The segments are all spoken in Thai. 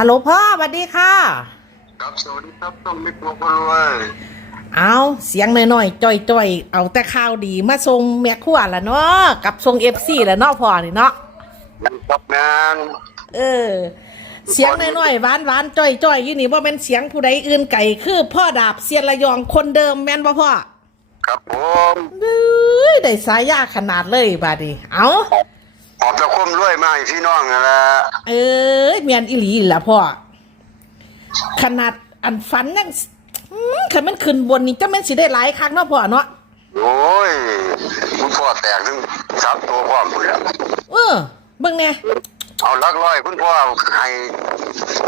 ฮัลโหลพ่อสวัสดีค่ะ ครับสวัสดีครับต้องไม่กลัวคนรวยเอาเสียงหน่อยๆจ่อยๆ เอาแต่ข่าวดีมาส่งแม่ขั้วละเนาะกับส่งเอฟซีละเนาะพ่อนี่เนาะครับแมนเออ เสียงหน่อยๆหวานๆจ่อยๆอยู่นี่ว่าเป็นเสียงผู้ใดอื่นไก่คือพ่อดาบเซียนระยองคนเดิมแม่นบ่พ่อ ครับผมเอ้ยได้สายยาขนาดเลยบาดนี้เอา ขอบจะคุ้มรวยมาให้พี่น้องนั่นแหละเอ้ยเมียนอีหลีล่ะพ่อ ขนาดอันฝันยังอืมคันมันขึ้นบนนี่จะแม่นสิได้หลายครั้งเนาะพ่อเนาะโอ้ยคุณพ่อแตกถึงสามตัวพร้อมหมดแล้วเออเบิ่งแน่เอาลักร้อยคุณพ่อให้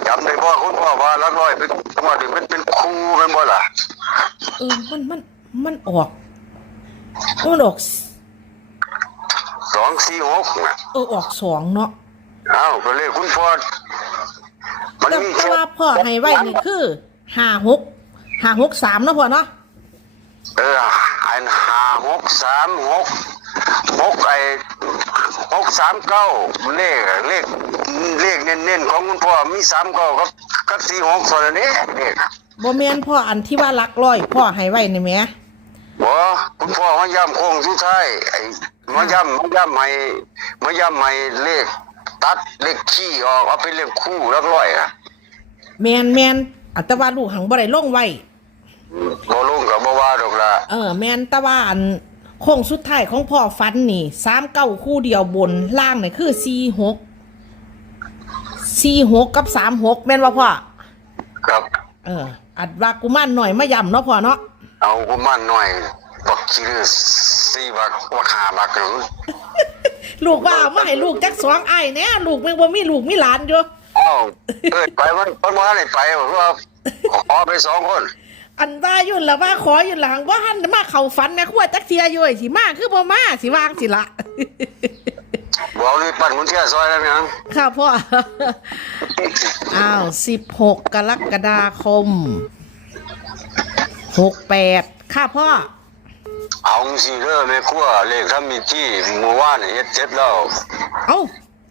จำได้บ่คุณพ่อว่าลักร้อยเป็นจังหวะนี้เป็นเป็นครูเป็นบ่ล่ะ เออมันมันมันออก มันออก สองสี่หกนะเออออกสองเนาะเอ้าก็เลยคุณพ่อมันแต่มีแต่ว่าพ่อให้ไว้นี่คือห้าหกห้าหกสามเนาะพ่อเนาะเอออันห้าหกสามหกหกไอหกสามเก้าเลขเลขเลขเน้นๆของคุณพ่อมีสามเก้ากับกับสี่หกส่วนนี้เลขบ่แม่นพ่ออันที่ว่าหลักร้อย พ่อให้ไว้นี่แหม บ่คุณพ่อมาย้ำโค้งสุดท้ายไอ้มาย้ำมาย้ำให้มาย้ำให้เลข ตัดเลขขี้ออกเอาเป็นเลขคู่แล้วร้อยอะแม่นแม่นอันแต่ว่าลูกหังบ่ได้ลงไว้บ่ลงกับบ่ว่าดอกละเออ แม่นแต่ว่าอันโค้งสุดท้ายของพ่อฟันนี่สามเก้าคู่เดียวบนล่างนี่คือสี่หกสี่หกกับสามหกแม่นว่าพ่อครับ เออ อัดว่ากุมารหน่อยมาย่ำเนาะพ่อเนาะ เอากุมารหน่อยบักชื่อสี่บักบักห้าบักหนึ่งลูกว่าเอามาให้ลูกจักสองไอ้ายเนี่ยลูกแม่งบ่มีลูกมีหลานอยู่เอ้าเอิ้นไปมันมันบ่ได้ไปเพราะว่าขอไปสองคน อันว่าอยู่ละว่าขออยู่หลังว่าหันมาเข้าฝันแม่ขวดจักเทียอยู่ไอ้สิมาคือบ่มาสิวางสิละบอกเลยปั่นมุนเทียซอยแล้วยังค่ะพ่ออ้าวสิบหกกรกฎาคม หกแปดค่ะพ่อ เอาสิเด้อแม่ครัวเลขทำมีที่หมู่ว่านเฮ็ดเสร็จแล้วเอ้า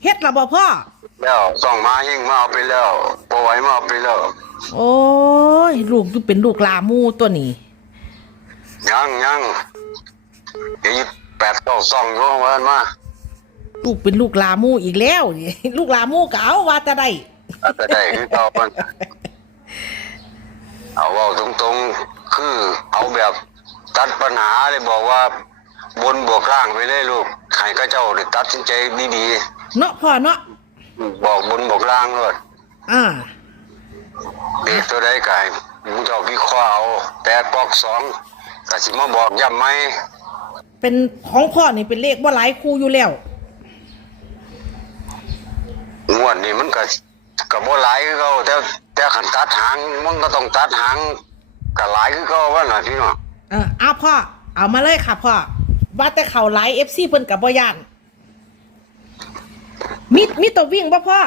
เฮ็ดละบ่พ่อ แล้วต้องมาเฮงมาเอาไปแล้วบ่ไหวมาเอาไปแล้วโอ้ยลูกอยู่เป็นลูกลาหมูตัวนี้ ยังยังเดี๋ยวแปดเก้าสองอยู่วันมาลูกเป็นลูกลาหมูอีกแล้วลูกลาหมูก็เอาว่าจะได้อาจจะได้คือเอามันเอาเว้าตรงๆ คือเอาแบบตัดปัญหาเลยบอกว่า บนบวกล่างไปเลยลูกให้เขาเจ้าได้ตัดสินใจดีเนาะพ่อเนาะๆบอกบนบวกล่างเลยอ่าเด็กตัวใดก็ให้มึงเจ้าวิเคราะห์เอาแปดปอกสองก็สิมาบอกย้ำไหมเป็นของพ่อนี่เป็นเลขว่าหลายคู่อยู่แล้ว งวดนี้มันก็ก็บ่หลายคือเขาแต่แต่ขันตัดหางมันก็ต้องตัดหาง ก็หลายคือเขาว่าน่ะพี่น้องเออเอาพ่อ เอามาเลยค่ะพ่อ ว่าแต่เขาไลฟ์เอฟซีเพิ่นกับบ่ยานมีมีตัววิ่งบ่พ่อ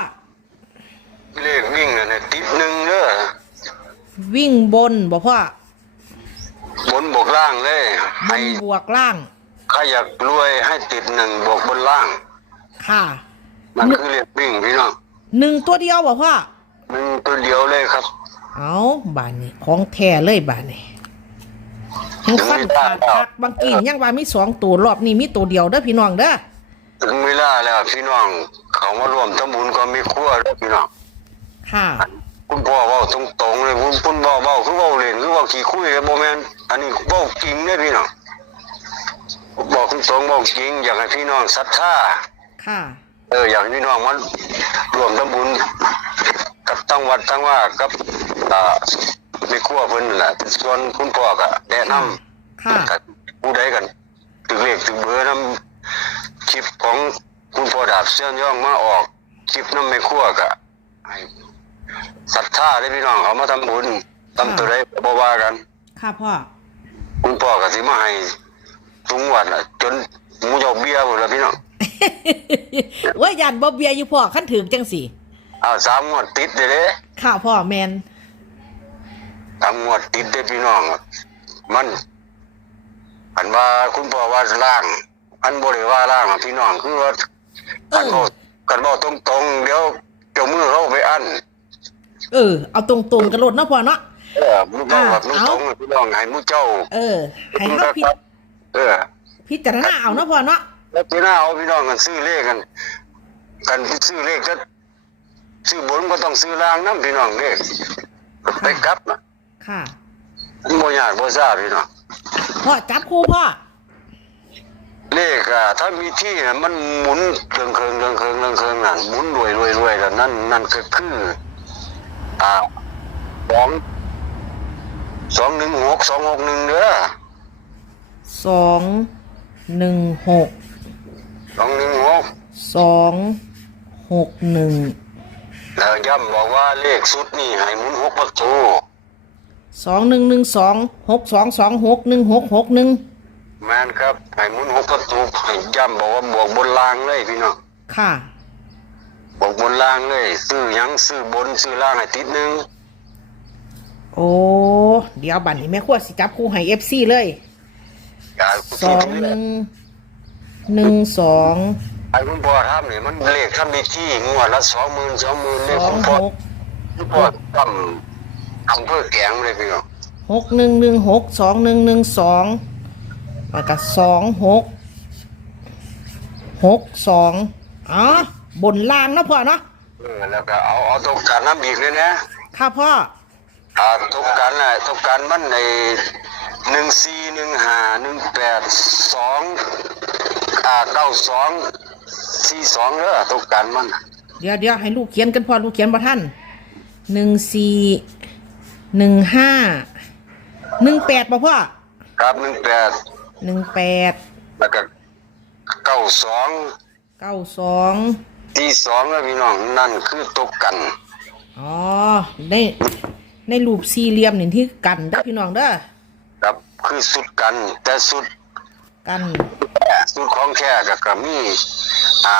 เลขวิ่งน่ะเนี่ยติดหนึ่งเด้อวิ่งบนบ่พ่อ บนบวกล่างเลยบให้นบวกล่าง ใครอยากรวยให้ติดหนึ่งบวกบนล่าง ค่ะมันคือเลขวิ่งพี่น้องหนึ่งตัวเดียวบ่พ่อหนึ่งตัวเดียวเลยครับ เอาบานนี้ของแท้เลยบานนี้ยังฟันขาดคักบางกีนยังว่ามีสองตัวรอบนี้มีตัวเดียวเด้อพี่น้องเด้อถึงเวลาแล้วพี่น้อง เขามารวมทำบุญก็มีครัวเด้อพี่น้องค่ะคุณพ่อเว้าตรงๆเลยคุณคุณบ่เว้าคือเว้าเล่นคือเว้าขี้คุยเลยบ่แม่นอันนี้เว้าจริงเด้อพี่น้องบอกตรงๆเว้าจริง อยากให้พี่น้องศรัทธาค่ะ เอออยากให้พี่น้องมันรวมทำบุญกับทั้งวัดทั้งว่ากับ อ่าในครัวเพิ่นนั่นแหละส่วนคุณพ่อก็แนะนำค่ะกับผู้ใดกันถึงเลขถึงเบอร์นํคลิปของคุณพ่อดาบเสื้อย่องมาออกคลิปนำในครัวก็ให้ศรัทธาได้พี่น้องเอามาทำบุญทำตัวใดก็บ่ว่ากัน ค่ะพ่อ คุณพ่อก็สิมาให้ทุกงวันน่ะ จนหมูเจ้าเบี้ยหมดแล้วพี่น้องว่ายันบ่เบียอยู่พ่อขั้นถึงจังสี่ อ้าวสามงวดติดเด้เด้ ค่ะพ่อแมน สามงวดติดเด้พี่น้อง มันอันว่าคุณพ่อว่าล่าง อันบ่ได้ว่าล่างอะพี่น้องคือว่าเอกันอบ่กันบ่ตรงๆเดี๋ยวเจ้ามือเขาไปอันเออ เอาตรงๆกันโลดเนาะพ่อเนาะเออมึงบอกว่ามึงอ่าตรงพี่น้องให้มึงเจ้า เออให้เฮาพิเออพิจารณาเอาเนาะพ่อเนาะแล้วพี่น้าเอาพี่น้องกันซื้อเลขกัน กันซื้อเลขก็ซื้อบนก็ต้องซื้อล่างน้ำพี่น้องเลขไปกลับนะ ค่ะ มันบ่ยากบ่ซ่าพี่น้องพ่อจับคู่พ่อ เลขอะถ้ามีที่น่ะมันหมุนเคืองเคืองเคืองเคืองเคืองเคืองนั่นหมุนรวยรวยรวยแล้วนั่นนั่นก็คืออ่าสองสองหนึ่งหกสองหกหนึ่งเด้อสอง หนึ่งหก สองหนึ่งหกสอง หกหนึ่ง แล้วย้ำบอกว่าเลขสุดนี่ให้หมุนหกประตู สองหนึ่งหนึ่งสองหกสองสองหกหนึ่งหกหกหนึ่งแม่นครับให้หมุนหกประตูให้ย้ำบอกว่าบวกบนล่างเลยพี่น้องค่ะ บวกบนล่างเลย ซื้อหยังซื้อบนซื้อล่างให้ติดหนึ่งโอ้เดี๋ยวบัตรนี้แม่ขวดสิจับคู่ให้เอฟซีเลยอย่าสองหนึ่งหนึ่งสองไอ้คุณพ่อทำนี่มันเลขทำมีที่งวดละสองหมื่นสองหมื่นเลสขอคุงณหพ่อกคุณพ่อทำ อำเภอแกงเลยพี่น้องหกหนึ่งหนึ่งหกสองหนึ่งหนึ่งสองแล้วก็สองหกหกสองอ๋อบนล่างเนาะพ่อเนาะเออแล้วก็เอาเอาตกกันน้ำอีกเลยนะค่ะพ่ออ่าตกกันน่ะตกกันมันในหนึ่งสี่หนึ่งห้าหนึ่งแปดสองอ่าเก้าสองสี่สองเด้อตกกันมันเดี๋ยวเดี๋ยวให้ลูกเขียนกันพ่อลูกเขียนบ่ท่านหนึ่งสี่ หนึ่งห้าหนึ่งแปดป่ะพ่อครับหนึ่งแปดหนึ่งแปดแล้วก็เก้าสองเก้าสองที่สองแล้วพี่น้องนั่นคือตกกันอ๋อในในรูปสี่เหลี่ยมนี่ที่กันเด้อพี่น้องเด้อครับคือสุดกัน แต่สุดกันสุดของแท้ก็ก็มีอ่า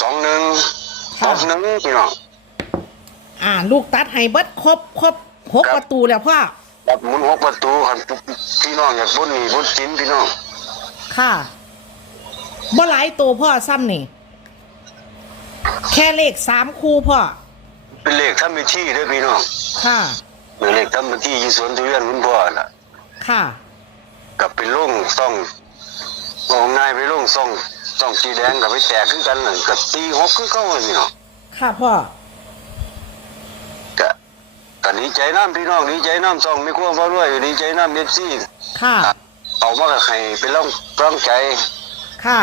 สองหนึ่งหกหนึ่งพี่น้อง อ่า ลูกตัดให้เบิดครบครบ หกครับประตูแล้วพ่อแบบหมุนหกประตูคันพี่น้องอยากบุญนี่บุญจินพี่น้องค่ะบ่หลายตัวพ่อซ้ำนี่ แค่เลขสามคู่พ่อ เป็นเลขทำมีที่เด้อพี่น้องค่ะเป็นเลขทำมีที่อยู่สวนทุเรียนคุณพ่อน่ะ ค่ะกับเป็นล่งซ่องลงง่ายไปล่งซ่องซ่องสีแดงกับไปแตกขึ้นกันนั่นกับตีหกคือเก่าเลยพี่น้องค่ะพ่อก็ ก็ดีใจน้ำพี่น้องดีใจน้ำซ่องไม่กลัวว่าด้วยดีใจน้ำเอฟซีค่ะ เอามาให้เป็นร่องร่องใจค่ะ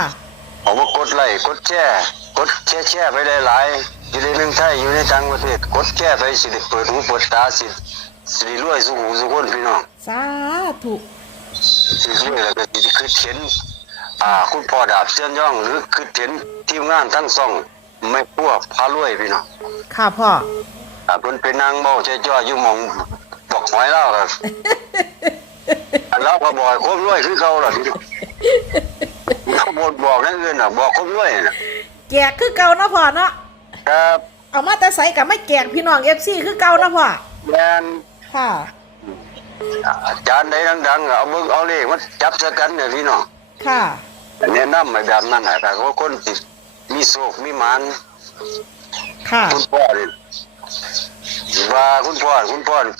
เอามากดไลค์กดแชร์กดแชร์แชร์ไปหลายๆอยู่ในเมืองไทยอยู่ในต่างประเทศกดแชร์ไปสิได้เปิดหูเปิดตาสิสิได้รวยสุขหูสุขคนพี่น้องสาธุสิรวยแล้วก็สิคือเห็นอ่าคุณพ่อดาบเสี้ยนย่อง หรือคือเห็นทีมงานทั้งสองไม่พวกพารวยพี่น้องค่ะพ่อ อ่าเพิ่นเป็นนางเมาใจจ้อยอยู่หมองบอกหอยเล่าครับอันเราก็บอกคมรวยคือเขาล่ะพี่น้องเขาบ่บอกนั่นอื่นน่ะบอกคมรวยน่ะแจกคือเก่าเนาะพ่อเนาะครับเอามาแต่ใส่กับไม่แจกพี่น้องเอฟซีคือเก่าเนาะพ่อแม่นค่ะอาจารย์ใดดังๆเอาเบิ่งเอาเลขมาจับซะกันเนี่ยพี่น้องค่ะแนะนำให้แบบนั้นน่ะแต่ว่าคนที่มีโชคมีหมานค่ะ คุณพ่อนี่ ว่าคุณพ่อคุณพ่อนี่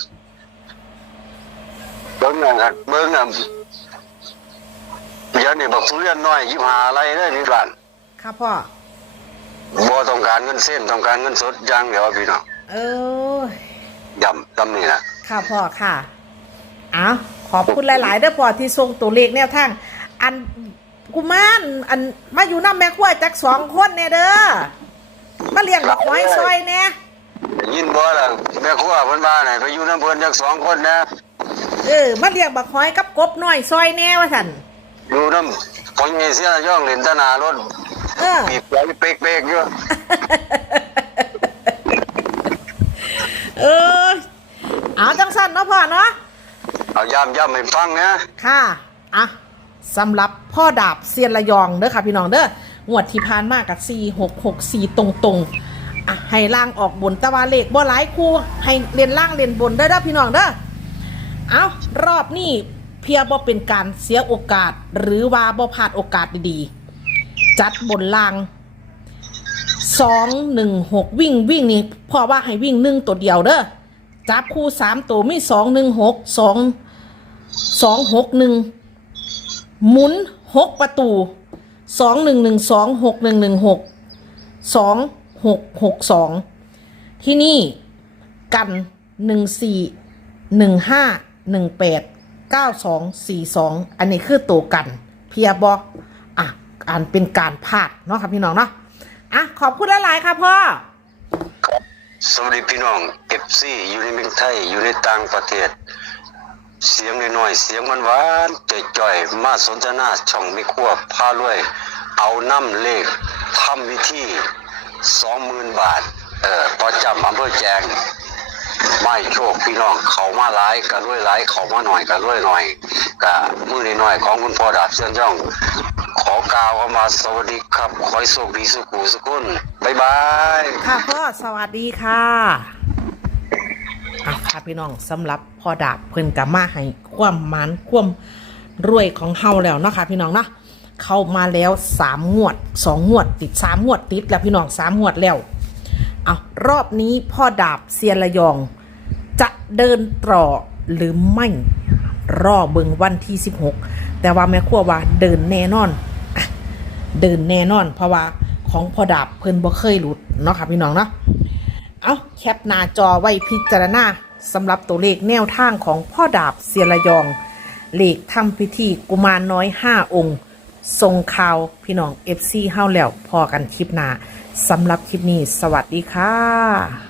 เบิ่งน่ะครับเบิ่งน่ะเดี๋ยวนี้บักทุเรียนน้อย25อะไรเด้อพี่บ้านค่ะพ่อบ่ต้องการเงินเส้นต้องการเงินสดอย่างเดียวพี่น้องเออย้ำย้ำนี่นะค่ะพ่อค่ะอ้าวขอบคุณหลาย ๆเด้อพ่อที่ส่งตัวเลขแนวทางอันกุมารอันมาอยู่น้ำแม่ขั้วจักสองคนเนี่ยเด้อมาเลี้ยงบักหอยซอยเนี่ยได้ ยินบ่ล่ะแม่ครัวเพิ่นว่าน่ะไปอยู่นำเพิ่นจักสองคนนะเออมาเลี้ยงบักหอยกับกบน้อยซอยแน่ว่าสันอยู่นำพ่อใหญ่เสียย่องเล่นแตหนารถเออบีบไหลเป๊กๆอยู่เออเอาจังสั้นเนาะพ่อเนาะเอาย้ำย้ำให้ฟังนะค่ะอะสำหรับพ่อดาบเซียนระยองเด้อค่ะพี่น้องเด้องวดที่ผ่านมากับ4 6 6 4 ตรงตรงๆ อะให้ล่างออกบนแต่ว่าเลขบ่หลายคู่ให้เรียนล่างเรียนบนเด้เด้อพี่น้องเด้อเอารอบนี้เพียบ่เป็นการเสียโอกาส หรือว่าบ่พลาดโอกาสดีๆ จัดบนล่างสองหนึ่งหกวิ่งวิ่งนี่พ่อว่าให้วิ่งหนึ่งตัวเดียวเด้อจับคู่สามตัวมีสองหนึ่งหกสองสองหกหนึ่งหมุนหกประตูสองหนึ่งหนึ่งสองหกหนึ่งหนึ่งหกสอง หกหกสองที่นี่กันหนึ่งสี่หนึ่งห้าหนึ่งแปดเก้าสองสี่สองอันนี้คือตัวกัน เพียบอกอะอ่านเป็นการพลาดเนาะครับพี่น้องเนาะอะขอบคุณหลาย ๆ ค่ะพ่อสวัสดีพี่น้องเอฟซีอยู่ในเมืองไทยอยู่ในต่างประเทศ เสียงน้อยๆเสียงหวานๆจ่อยๆมาสนทนาช่องไม่ครัวพารวย เอาน้ำเลขทำวิธี สองหมื่นบาท เอ่อประจำอำเภอแจงไม่โชคพี่น้องเขามาหลายกันด้วยหลายเขามาหน่อยกันด้วยหน่อยกะมือหน้อยของคุณพ่อดาบเสียนย่อง ขอกล่าวเข้ามาสวัสดีครับ ขอให้โชคดีสุขุสุขุนบ๊ายบายค่ะพ่อสวัสดีค่ะอะค่ะพี่น้องสำหรับพ่อดาบเพิ่นกะมาให้ความมันความรวยของเฮาแล้วเนาะค่ะพี่น้องเนาะ เข้ามาแล้วสามงวดสองงวด ติดสามงวดติดแล้วพี่น้องสามงวดแล้วเอารอบนี้พ่อดาบเซียนระยอง จะเดินต่อหรือไม่ รอเบิงวันที่ 16 แต่ว่าแม่ครัวว่าเดินแน่นอนอะเดินแน่นอน เพราะว่าของพ่อดาบเพิ่นบ่เคยหลุดเนาะค่ะพี่น้องเนาะเอาแคปหน้าจอไว้พิจารณาสำหรับตัวเลขแนวทางของพ่อดาบเซียระยองเลขทำพิธีกุมารน้อย 5 องค์ ทรงข่าวพี่น้อง FC เฮาแล้วพอกันคลิปหน้าสำหรับคลิปนี้ สวัสดีค่ะ